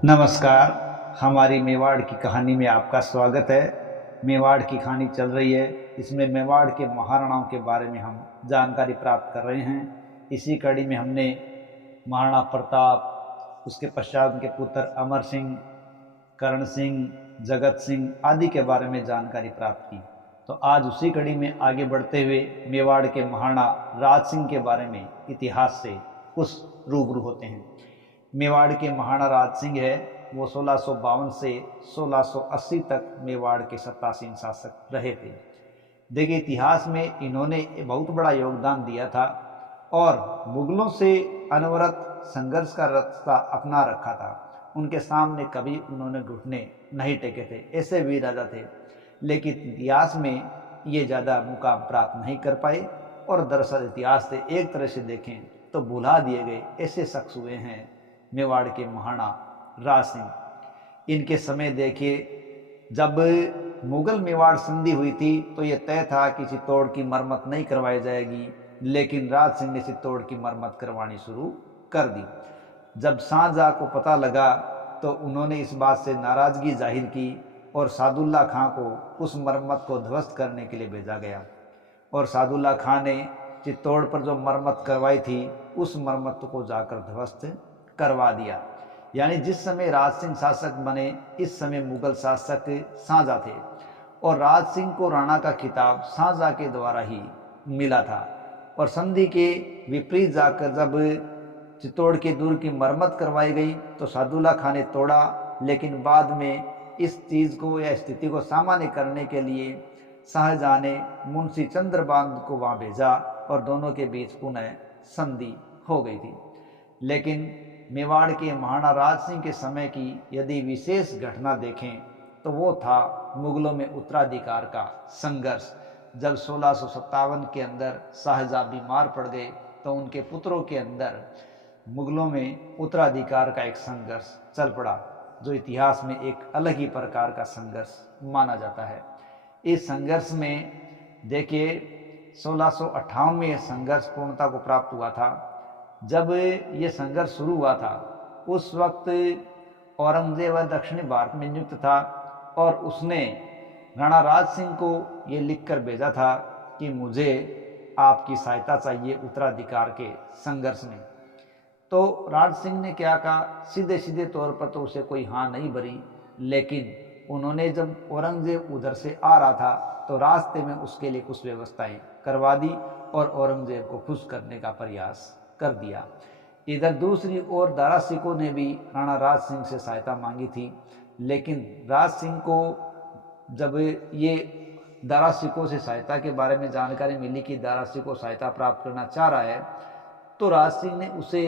नमस्कार। हमारी मेवाड़ की कहानी में आपका स्वागत है। मेवाड़ की कहानी चल रही है। इसमें मेवाड़ के महाराणाओं के बारे में हम जानकारी प्राप्त कर रहे हैं। इसी कड़ी में हमने महाराणा प्रताप, उसके पश्चात उनके पुत्र अमर सिंह, करण सिंह, जगत सिंह आदि के बारे में जानकारी प्राप्त की। तो आज उसी कड़ी में आगे बढ़ते हुए मेवाड़ के महाराणा राज सिंह के बारे में इतिहास से कुछ रूबरू होते हैं। मेवाड़ के महाराणा राज सिंह है, वो 1652 से 1680 तक मेवाड़ के सत्तासीन शासक रहे थे। देखिए, इतिहास में इन्होंने बहुत बड़ा योगदान दिया था और मुगलों से अनवरत संघर्ष का रास्ता अपना रखा था। उनके सामने कभी उन्होंने घुटने नहीं टेके थे। ऐसे वीर राजा थे, लेकिन इतिहास में ये ज़्यादा मुकाम प्राप्त नहीं कर पाए और दरअसल इतिहास से एक तरह से देखें तो भुला दिए गए ऐसे शख्स हुए हैं मेवाड़ के महाराणा राज सिंह। इनके समय देखिए, जब मुगल मेवाड़ संधि हुई थी तो ये तय था कि चित्तौड़ की मरम्मत नहीं करवाई जाएगी, लेकिन राज सिंह ने चित्तौड़ की मरम्मत करवानी शुरू कर दी। जब शाहजहाँ को पता लगा तो उन्होंने इस बात से नाराज़गी जाहिर की और सादुल्ला खां को उस मरम्मत को ध्वस्त करने के लिए भेजा गया। और सादुल्ला खां ने चित्तौड़ पर जो मरम्मत करवाई थी उस मरम्मत को जाकर ध्वस्त करवा दिया। यानी जिस समय राज सिंह शासक बने, इस समय मुगल शासक शाहजहाँ थे और राज सिंह को राणा का खिताब शाहजहाँ के द्वारा ही मिला था। और संधि के विपरीत जाकर जब चित्तौड़ के दुर्ग की मरम्मत करवाई गई तो सादुल्ला खां ने तोड़ा, लेकिन बाद में इस चीज़ को या स्थिति को सामान्य करने के लिए शाहजहाँ ने मुंशी चंद्रबांध को वहाँ भेजा और दोनों के बीच पुनः संधि हो गई थी। लेकिन मेवाड़ के महाराणा राज सिंह के समय की यदि विशेष घटना देखें तो वो था मुगलों में उत्तराधिकार का संघर्ष। जब 1657 के अंदर शाहजहाँ बीमार पड़ गए तो उनके पुत्रों के अंदर मुगलों में उत्तराधिकार का एक संघर्ष चल पड़ा, जो इतिहास में एक अलग ही प्रकार का संघर्ष माना जाता है। इस संघर्ष में देखिए, 1658 में यह संघर्ष पूर्णता को प्राप्त हुआ था। जब ये संघर्ष शुरू हुआ था उस वक्त औरंगजेब दक्षिणी भारत में नियुक्त था और उसने राणा राज सिंह को ये लिखकर भेजा था कि मुझे आपकी सहायता चाहिए उत्तराधिकार के संघर्ष में। तो राज सिंह ने क्या कहा, सीधे सीधे तौर पर तो उसे कोई हाँ नहीं भरी, लेकिन उन्होंने जब औरंगजेब उधर से आ रहा था तो रास्ते में उसके लिए कुछ व्यवस्थाएं करवा दी और औरंगजेब को खुश करने का प्रयास कर दिया। इधर दूसरी ओर दारा सिकों ने भी राणा राज सिंह से सहायता मांगी थी, लेकिन राज सिंह को जब ये दारा सिकों से सहायता के बारे में जानकारी मिली कि दारा सिकों सहायता प्राप्त करना चाह रहा है, तो राज सिंह ने उसे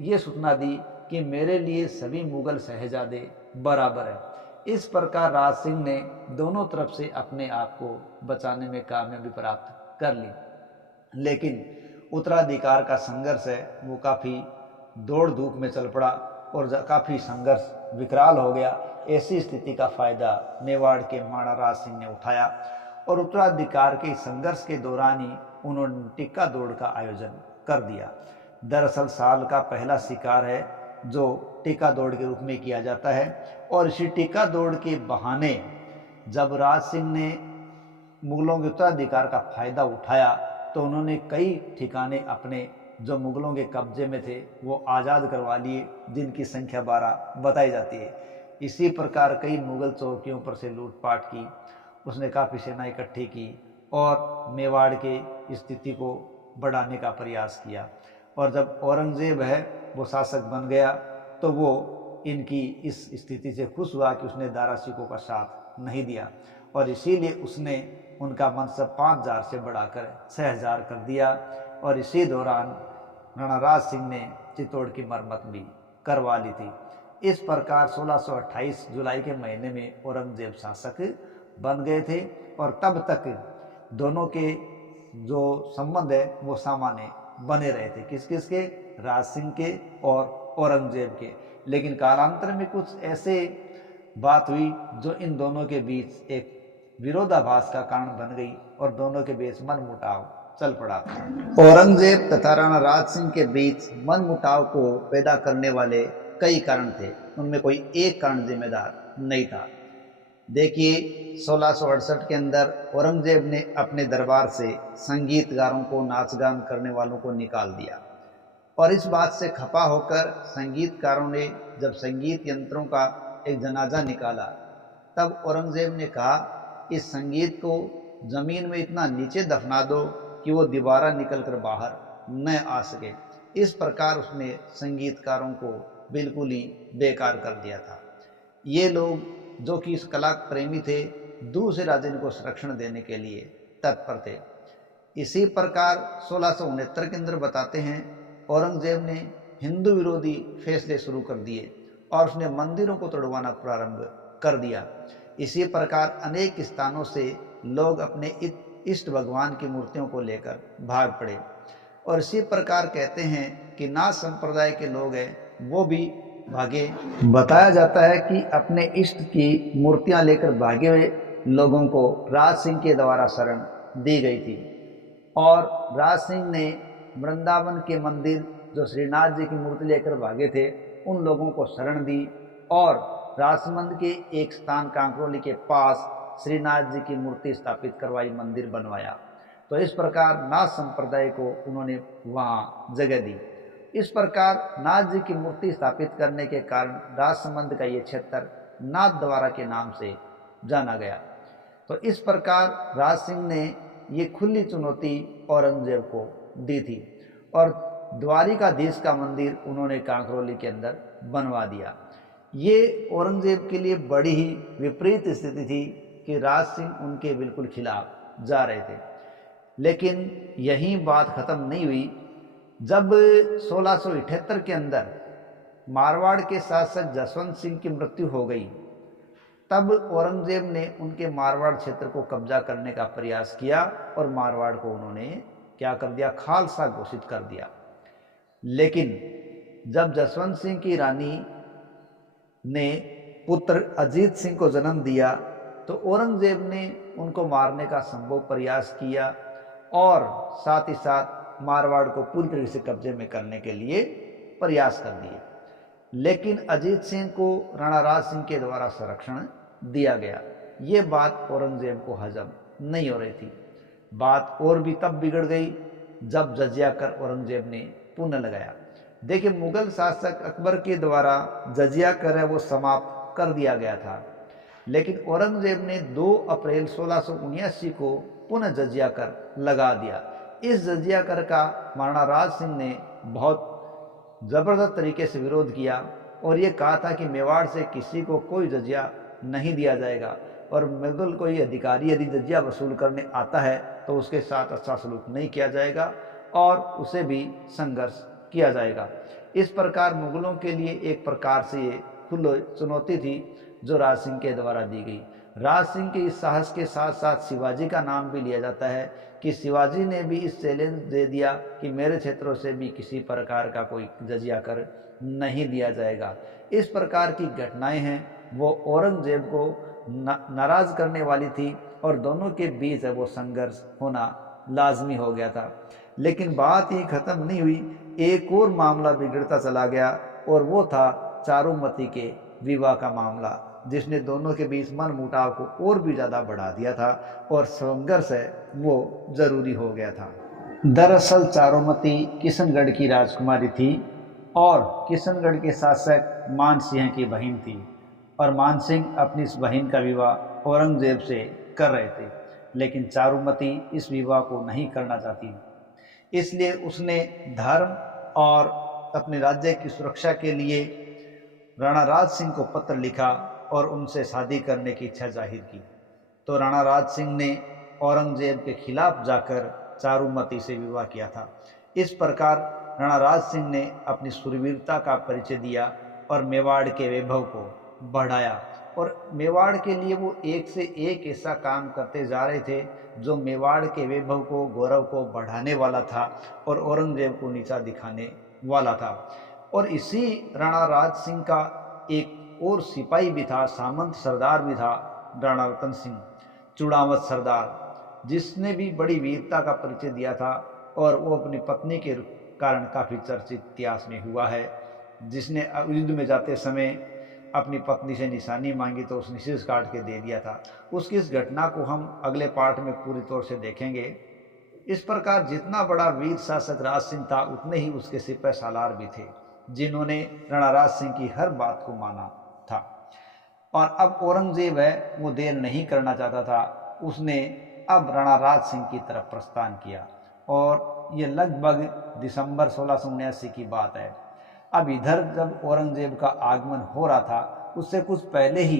ये सूचना दी कि मेरे लिए सभी मुगल शहजादे बराबर है। इस प्रकार राज सिंह ने दोनों तरफ से अपने आप को बचाने में कामयाबी प्राप्त कर ली। लेकिन उत्तराधिकार का संघर्ष है वो काफ़ी दौड़ धूप में चल पड़ा और काफ़ी संघर्ष विकराल हो गया। ऐसी स्थिति का फायदा मेवाड़ के महाराणा राज सिंह ने उठाया और उत्तराधिकार के संघर्ष के दौरान ही उन्होंने टिक्का दौड़ का आयोजन कर दिया। दरअसल साल का पहला शिकार है जो टिक्का दौड़ के रूप में किया जाता है और इसी टिक्का दौड़ के बहाने जब राज सिंह ने मुगलों के उत्तराधिकार का फायदा उठाया तो उन्होंने कई ठिकाने अपने जो मुगलों के कब्जे में थे वो आज़ाद करवा लिए, जिनकी संख्या 12 बताई जाती है। इसी प्रकार कई मुगल चौकियों पर से लूटपाट की, उसने काफ़ी सेना इकट्ठी की और मेवाड़ के स्थिति को बढ़ाने का प्रयास किया। और जब औरंगजेब है वो शासक बन गया तो वो इनकी इस स्थिति से खुश हुआ कि उसने दारा सिकों का साथ नहीं दिया और इसीलिए उसने उनका मनसब 5000 से बढ़ाकर 6000 कर दिया। और इसी दौरान राणा राज सिंह ने चित्तौड़ की मरम्मत भी करवा ली थी। इस प्रकार 1628 जुलाई के महीने में औरंगजेब शासक बन गए थे और तब तक दोनों के जो संबंध है वो सामान्य बने रहे थे, किस किस के, राज सिंह के और औरंगजेब के। लेकिन कालांतर में कुछ ऐसे बात हुई जो इन दोनों के बीच एक विरोधाभास का कारण बन गई और दोनों के बीच मनमुटाव चल पड़ा। औरंगजेब तथा राणा राज सिंह के बीच मनमुटाव को पैदा करने वाले कई कारण थे, उनमें कोई एक कारण जिम्मेदार नहीं था। देखिए 1668 के अंदर औरंगजेब ने अपने दरबार से संगीतकारों को, नाच गान करने वालों को निकाल दिया और इस बात से खफा होकर संगीतकारों ने जब संगीत यंत्रों का एक जनाजा निकाला, तब औरंगजेब ने कहा इस संगीत को जमीन में इतना नीचे दफना दो कि वो दोबारा निकलकर बाहर न आ सके। इस प्रकार उसने संगीतकारों को बिल्कुल ही बेकार कर दिया था। ये लोग जो कि इस कला प्रेमी थे, दूसरे राजा को संरक्षण देने के लिए तत्पर थे। इसी प्रकार 1669 के अंदर बताते हैं औरंगजेब ने हिंदू विरोधी फैसले शुरू कर दिए और उसने मंदिरों को तोड़वाना प्रारंभ कर दिया। इसी प्रकार अनेक स्थानों से लोग अपने इष्ट भगवान की मूर्तियों को लेकर भाग पड़े और इसी प्रकार कहते हैं कि नाथ संप्रदाय के लोग हैं वो भी भागे। बताया जाता है कि अपने इष्ट की मूर्तियां लेकर भागे हुए लोगों को राज सिंह के द्वारा शरण दी गई थी और राज सिंह ने वृंदावन के मंदिर जो श्रीनाथ जी की मूर्ति लेकर भागे थे उन लोगों को शरण दी और राजसमंद के एक स्थान कांकरोली के पास श्रीनाथ जी की मूर्ति स्थापित करवाई, मंदिर बनवाया। तो इस प्रकार नाथ संप्रदाय को उन्होंने वहाँ जगह दी। इस प्रकार नाथ जी की मूर्ति स्थापित करने के कारण राजसमंद का ये क्षेत्र नाथ द्वारा के नाम से जाना गया। तो इस प्रकार राज सिंह ने ये खुली चुनौती औरंगजेब को दी थी और द्वारिकाधीश का मंदिर उन्होंने कांकरोली के अंदर बनवा दिया। ये औरंगजेब के लिए बड़ी ही विपरीत स्थिति थी कि राज सिंह उनके बिल्कुल खिलाफ जा रहे थे। लेकिन यही बात खत्म नहीं हुई। जब 1678 के अंदर मारवाड़ के शासक जसवंत सिंह की मृत्यु हो गई, तब औरंगजेब ने उनके मारवाड़ क्षेत्र को कब्जा करने का प्रयास किया और मारवाड़ को उन्होंने क्या कर दिया, खालसा घोषित कर दिया। लेकिन जब जसवंत सिंह की रानी ने पुत्र अजीत सिंह को जन्म दिया तो औरंगजेब ने उनको मारने का संभव प्रयास किया और साथ ही साथ मारवाड़ को पूरी तरह से कब्जे में करने के लिए प्रयास कर दिए। लेकिन अजीत सिंह को राणा राज सिंह के द्वारा संरक्षण दिया गया। ये बात औरंगजेब को हजम नहीं हो रही थी। बात और भी तब बिगड़ गई जब जजिया कर औरंगजेब ने पुनः लगाया। देखिए मुगल शासक अकबर के द्वारा जजिया कर है वो समाप्त कर दिया गया था, लेकिन औरंगजेब ने 2 अप्रैल 1679 को पुनः जजिया कर लगा दिया। इस जजिया कर का महाराणा राज सिंह ने बहुत ज़बरदस्त तरीके से विरोध किया और ये कहा था कि मेवाड़ से किसी को कोई जजिया नहीं दिया जाएगा और मुगल कोई अधिकारी यदि जजिया वसूल करने आता है तो उसके साथ अच्छा सलूक नहीं किया जाएगा और उसे भी संघर्ष किया जाएगा। इस प्रकार मुगलों के लिए एक प्रकार से ये खुली चुनौती थी जो राज सिंह के द्वारा दी गई। राज सिंह के इस साहस के साथ साथ शिवाजी का नाम भी लिया जाता है कि शिवाजी ने भी इस चैलेंज दे दिया कि मेरे क्षेत्रों से भी किसी प्रकार का कोई जजिया कर नहीं दिया जाएगा। इस प्रकार की घटनाएं हैं वो औरंगजेब को नाराज करने वाली थी और दोनों के बीच वो संघर्ष होना लाजमी हो गया था। लेकिन बात ही खत्म नहीं हुई, एक और मामला बिगड़ता चला गया और वो था चारुमती के विवाह का मामला, जिसने दोनों के बीच मन मुटाव को और भी ज़्यादा बढ़ा दिया था और संघर्ष है वो जरूरी हो गया था। दरअसल चारुमती किशनगढ़ की राजकुमारी थी और किशनगढ़ के शासक मान सिंह की बहन थी और मान सिंह अपनी इस बहन का विवाह औरंगजेब से कर रहे थे, लेकिन चारुमती इस विवाह को नहीं करना चाहती। इसलिए उसने धर्म और अपने राज्य की सुरक्षा के लिए राणा राज सिंह को पत्र लिखा और उनसे शादी करने की इच्छा जाहिर की। तो राणा राज सिंह ने औरंगजेब के खिलाफ जाकर चारुमती से विवाह किया था। इस प्रकार राणा राज सिंह ने अपनी शूरवीरता का परिचय दिया और मेवाड़ के वैभव को बढ़ाया और मेवाड़ के लिए वो एक से एक ऐसा काम करते जा रहे थे जो मेवाड़ के वैभव को, गौरव को बढ़ाने वाला था और औरंगजेब को नीचा दिखाने वाला था। और इसी राणा राज सिंह का एक और सिपाही भी था, सामंत सरदार भी था, राणा रतन सिंह चूड़ावत सरदार, जिसने भी बड़ी वीरता का परिचय दिया था और वो अपनी पत्नी के कारण काफ़ी चर्चित इतिहास में हुआ है। जिसने युद्ध में जाते समय अपनी पत्नी से निशानी मांगी तो उसने शीश काट के दे दिया था। उसकी इस घटना को हम अगले पार्ट में पूरी तौर से देखेंगे। इस प्रकार जितना बड़ा वीर शासक राज सिंह था उतने ही उसके सिपह सालार भी थे जिन्होंने राणा राज सिंह की हर बात को माना था। और अब औरंगजेब है वो देर नहीं करना चाहता था, उसने अब राणा राज सिंह की तरफ प्रस्थान किया और ये लगभग दिसंबर 1679 की बात है। अब इधर जब औरंगजेब का आगमन हो रहा था उससे कुछ पहले ही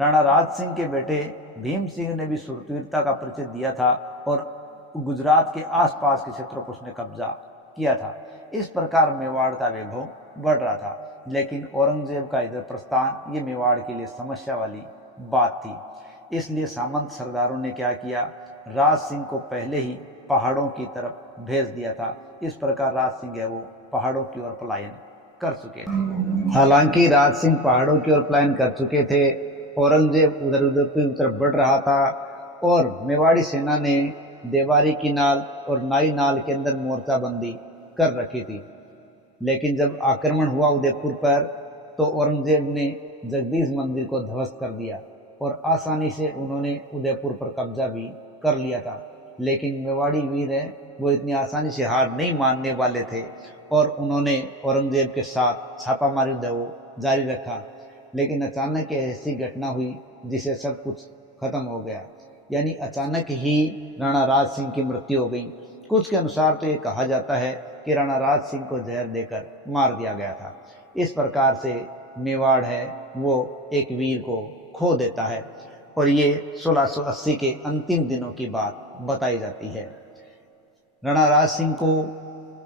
राणा राज सिंह के बेटे भीम सिंह ने भी शूरवीरता का परिचय दिया था और गुजरात के आसपास के क्षेत्रों पर उसने कब्जा किया था। इस प्रकार मेवाड़ का वैभव बढ़ रहा था, लेकिन औरंगजेब का इधर प्रस्थान ये मेवाड़ के लिए समस्या वाली बात थी। इसलिए सामंत सरदारों ने क्या किया, राज सिंह को पहले ही पहाड़ों की तरफ भेज दिया था। इस प्रकार राज सिंह है वो पहाड़ों की ओर पलायन कर चुके थे। हालांकि राज सिंह पहाड़ों की ओर पलायन कर चुके थे, औरंगजेब उधर उधर की तरफ बढ़ रहा था और मेवाड़ी सेना ने देवारी की नाल और नाई नाल के अंदर मोर्चाबंदी कर रखी थी। लेकिन जब आक्रमण हुआ उदयपुर पर तो औरंगजेब ने जगदीश मंदिर को ध्वस्त कर दिया और आसानी से उन्होंने उदयपुर पर कब्जा भी कर लिया था। लेकिन मेवाड़ी वीर है वो इतनी आसानी से हार नहीं मानने वाले थे और उन्होंने औरंगजेब के साथ छापामारी जारी रखा। लेकिन अचानक ऐसी घटना हुई जिसे सब कुछ खत्म हो गया, यानी अचानक ही राणा राज सिंह की मृत्यु हो गई। कुछ के अनुसार तो ये कहा जाता है कि राणा राज सिंह को जहर देकर मार दिया गया था। इस प्रकार से मेवाड़ है वो एक वीर को खो देता है और ये 1680 के अंतिम दिनों की बात बताई जाती है। राणा राज सिंह को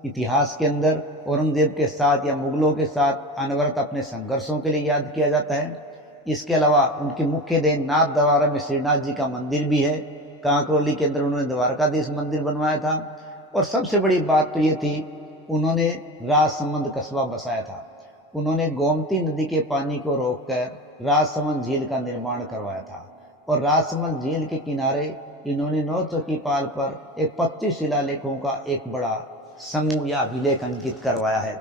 इतिहास के अंदर औरंगजेब के साथ या मुगलों के साथ अनवरत अपने संघर्षों के लिए याद किया जाता है। इसके अलावा उनकी मुख्य देन नाथ द्वारा में श्रीनाथ जी का मंदिर भी है। कांकरोली के अंदर उन्होंने द्वारकाधीश मंदिर बनवाया था और सबसे बड़ी बात तो ये थी उन्होंने राजसमंद कस्बा बसाया था। उन्होंने गोमती नदी के पानी को रोककर राजसमंद झील का निर्माण करवाया था और राजसमंद झील के किनारे इन्होंने नौ चौकीपाल पर एक 25 शिलालेखों का एक बड़ा समूह या अभिलेख अंकित करवाया है।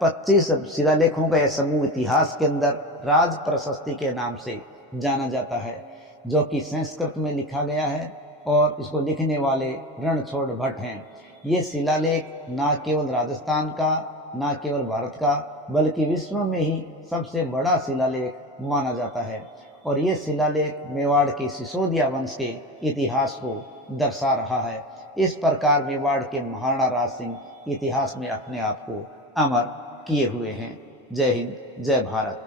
25 शिलालेखों का यह समूह इतिहास के अंदर राज प्रशस्ति के नाम से जाना जाता है, जो कि संस्कृत में लिखा गया है और इसको लिखने वाले रणछोड़ भट्ट हैं। ये शिलालेख न केवल राजस्थान का, न केवल भारत का, बल्कि विश्व में ही सबसे बड़ा शिलालेख माना जाता है और ये शिलालेख मेवाड़ के सिसोदिया वंश के इतिहास को दर्शा रहा है। इस प्रकार मेवाड़ के महाराणा राज सिंह इतिहास में अपने आप को अमर किए हुए हैं। जय हिंद, जय भारत।